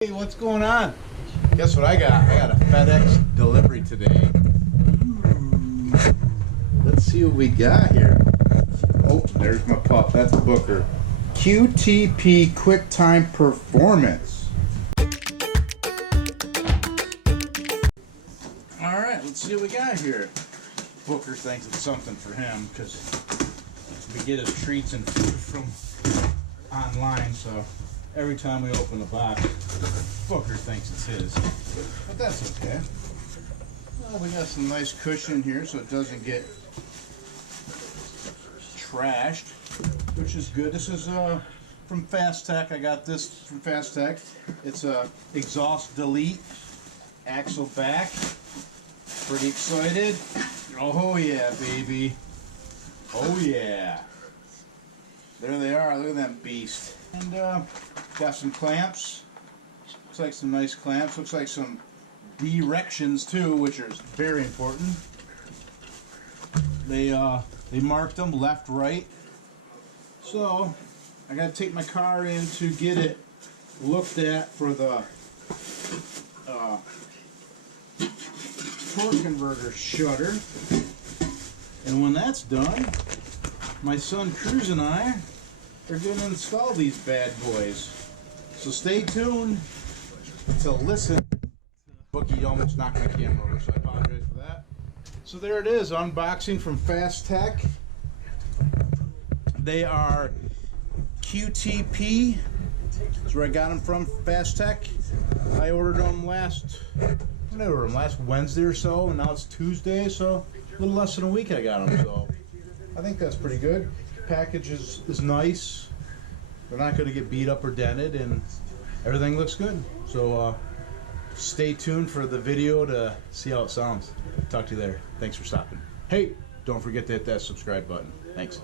Hey, what's going on? Guess what I got? I got a FedEx delivery today. Let's see what we got here. Oh, there's my pup. That's Booker. QTP QuickTime Performance. Alright, let's see what we got here. Booker thinks it's something for him because we get his treats and food from online, so every time we open the box, Booker thinks it's his. But that's okay. Well, we got some nice cushion here so it doesn't get trashed, which is good. This is from Fast Tech. I got this from Fast Tech. It's a exhaust delete, axle back. Pretty excited. Oh yeah, baby. Oh yeah. There they are. Look at that beast. And got some clamps. Looks like some nice clamps. Looks like some directions too, which are very important. They marked them left, right. So I got to take my car in to get it looked at for the torque converter shutter. And when that's done, my son Cruz and I are going to install these bad boys. So stay tuned to listen. Bookie almost knocked my camera over, so I apologize for that. So there it is, unboxing from Fast Tech. They are QTP. That's where I got them from, Fast Tech. I ordered them last Wednesday or so, and now it's Tuesday, so a little less than a week I got them. So I think that's pretty good. Package is nice. They're not going to get beat up or dented, and everything looks good. So stay tuned for the video to see how it sounds. Talk to you later. Thanks for stopping. Hey, don't forget to hit that subscribe button. Thanks.